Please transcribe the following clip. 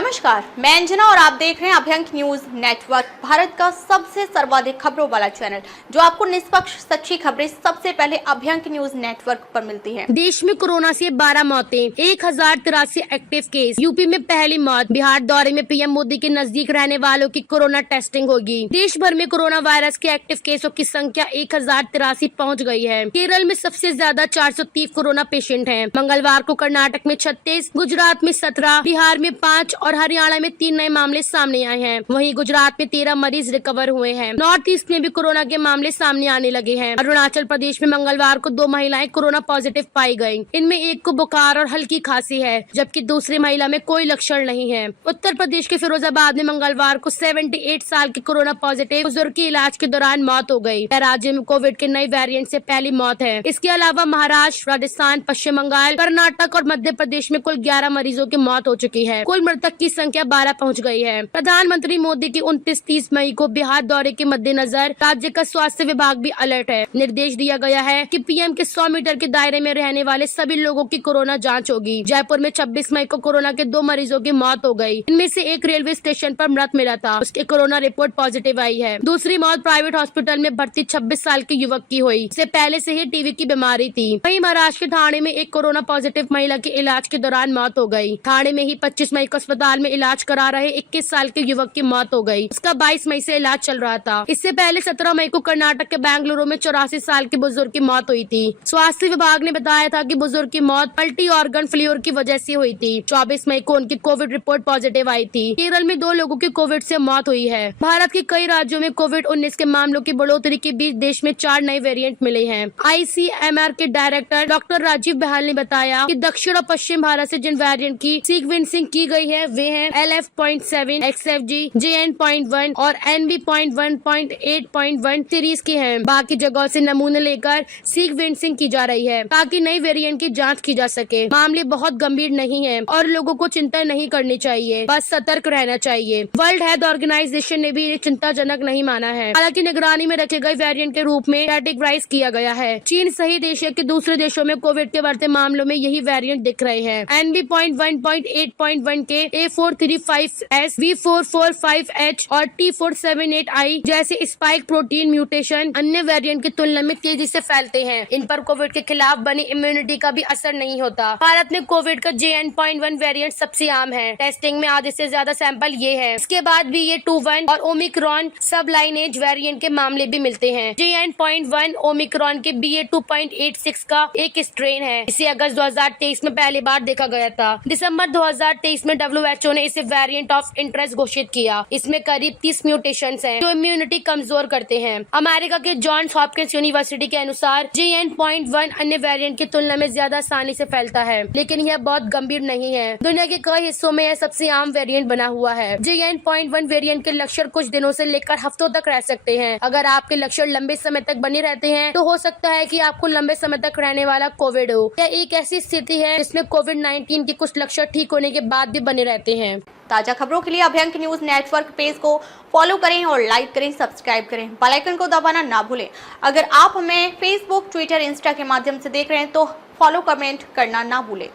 नमस्कार, मैं अंजना और आप देख रहे हैं अभ्यंक न्यूज नेटवर्क, भारत का सबसे सर्वाधिक खबरों वाला चैनल, जो आपको निष्पक्ष सच्ची खबरें सबसे पहले अभ्यंक न्यूज नेटवर्क पर मिलती हैं। देश में कोरोना से 12 मौतें, 1083 एक्टिव केस। यूपी में पहली मौत। बिहार दौरे में पीएम मोदी के नजदीक रहने वालों की कोरोना टेस्टिंग होगी। देश भर में कोरोना वायरस के एक्टिव केसों की संख्या 1083 पहुँच गयी है। केरल में सबसे ज्यादा 430 कोरोना पेशेंट है। मंगलवार को कर्नाटक में 36, गुजरात में 17, बिहार में 5 और हरियाणा में 3 नए मामले सामने आए हैं। वहीं गुजरात में 13 मरीज रिकवर हुए हैं। नॉर्थ ईस्ट में भी कोरोना के मामले सामने आने लगे हैं। अरुणाचल प्रदेश में मंगलवार को 2 महिलाएं कोरोना पॉजिटिव पाई गयी। इनमें एक को बुखार और हल्की खांसी है, जबकि दूसरी महिला में कोई लक्षण नहीं है। उत्तर प्रदेश के फिरोजाबाद में मंगलवार को 78 साल के कोरोना पॉजिटिव बुजुर्ग की इलाज के दौरान मौत हो गयी। राज्य में कोविड के नए वेरिएंट से पहली मौत है। इसके अलावा महाराष्ट्र, राजस्थान, पश्चिम बंगाल, कर्नाटक और मध्य प्रदेश में कुल 11 मरीजों की मौत हो चुकी है। कुल मृतक की संख्या 12 पहुंच गई है। प्रधानमंत्री मोदी की 29-30 मई को बिहार दौरे के मद्देनजर राज्य का स्वास्थ्य विभाग भी अलर्ट है। निर्देश दिया गया है कि पीएम के 100 मीटर के दायरे में रहने वाले सभी लोगों की कोरोना जांच होगी। जयपुर में 26 मई को कोरोना के 2 मरीजों की मौत हो गई। इनमें से एक रेलवे स्टेशन पर मृत मिला था, उसकी कोरोना रिपोर्ट पॉजिटिव आई है। दूसरी मौत प्राइवेट हॉस्पिटल में भर्ती 26 साल के युवक की हुई। इसे पहले से ही टीबी की बीमारी थी। वहीं महाराष्ट्र के ठाणे में एक कोरोना पॉजिटिव महिला की इलाज के दौरान मौत हो गयी। ठाणे में ही 25 मई को अस्पताल में इलाज करा रहे 21 साल के युवक की मौत हो गई। उसका 22 मई से इलाज चल रहा था। इससे पहले 17 मई को कर्नाटक के बेंगलुरु में 84 साल के बुजुर्ग की मौत हुई थी। स्वास्थ्य विभाग ने बताया था कि बुजुर्ग की मौत मल्टी ऑर्गन फेल्योर की वजह से हुई थी। 24 मई को उनकी कोविड रिपोर्ट पॉजिटिव आई थी। केरल में 2 लोगों की कोविड से मौत हुई है। भारत के कई राज्यों में कोविड-19 के मामलों की बढ़ोतरी के बीच देश में 4 नए वेरिएंट मिले हैं। ICMR के डायरेक्टर डॉक्टर राजीव बहाल ने बताया कि दक्षिण और पश्चिम भारत से जिन वेरिएंट की सीक्वेंसिंग की गई है वे हैं LF.7, XFG, JN.1 और NB.1.8.1 सीरीज की हैं। बाकी जगहों से नमूने लेकर सीक्वेंसिंग की जा रही है ताकि नई वेरिएंट की जांच की जा सके। मामले बहुत गंभीर नहीं है और लोगों को चिंता नहीं करनी चाहिए, बस सतर्क रहना चाहिए। वर्ल्ड हेल्थ ऑर्गेनाइजेशन ने भी ये चिंताजनक नहीं माना है। हालांकि निगरानी में रखे गए वेरिएंट के रूप में कैटेगराइज किया गया है। चीन सहित एशिया के दूसरे देशों में कोविड के बढ़ते मामलों में यही वेरिएंट दिख रहे हैं। NB.1.8.1 के A435S, V445H और T478I जैसे स्पाइक प्रोटीन म्यूटेशन अन्य वेरिएंट की तुलना में तेजी से फैलते हैं। इन पर कोविड के खिलाफ बनी इम्यूनिटी का भी असर नहीं होता। भारत में कोविड का JN.1 वेरिएंट सबसे आम है। टेस्टिंग में आधे से ज्यादा सैंपल ये है। इसके बाद भी BA.2.1 और ओमिक्रॉन सब लाइनेज वेरिएंट के मामले भी मिलते हैं। JN.1 ओमिक्रॉन के BA.2.86 का एक स्ट्रेन है। इसे अगस्त 2023 में पहली बार देखा गया था। दिसंबर 2023 में WHO ने इसे वेरिएंट ऑफ इंटरेस्ट घोषित किया। इसमें करीब 30 म्यूटेशंस हैं जो इम्यूनिटी कमजोर करते हैं। अमेरिका के जॉन्स हॉपकिंस यूनिवर्सिटी के अनुसार JN.1 अन्य वेरिएंट की तुलना में ज्यादा आसानी से फैलता है, लेकिन यह बहुत गंभीर नहीं है। दुनिया के कई हिस्सों में यह सबसे आम वेरिएंट बना हुआ है। JN.1 वेरिएंट के लक्षण कुछ दिनों से लेकर हफ्तों तक रह सकते हैं। अगर आपके लक्षण लंबे समय तक बने रहते हैं तो हो सकता है कि आपको लंबे समय तक रहने वाला कोविड हो। यह एक ऐसी स्थिति है जिसमें कोविड-19 के कुछ लक्षण ठीक होने के बाद भी बने रहते हैं। ताजा खबरों के लिए अभ्यंक न्यूज नेटवर्क पेज को फॉलो करें और लाइक करें, सब्सक्राइब करें, बेल आइकन को दबाना ना भूलें। अगर आप हमें फेसबुक, ट्विटर, इंस्टा के माध्यम से देख रहे हैं तो फॉलो, कमेंट करना ना भूलें।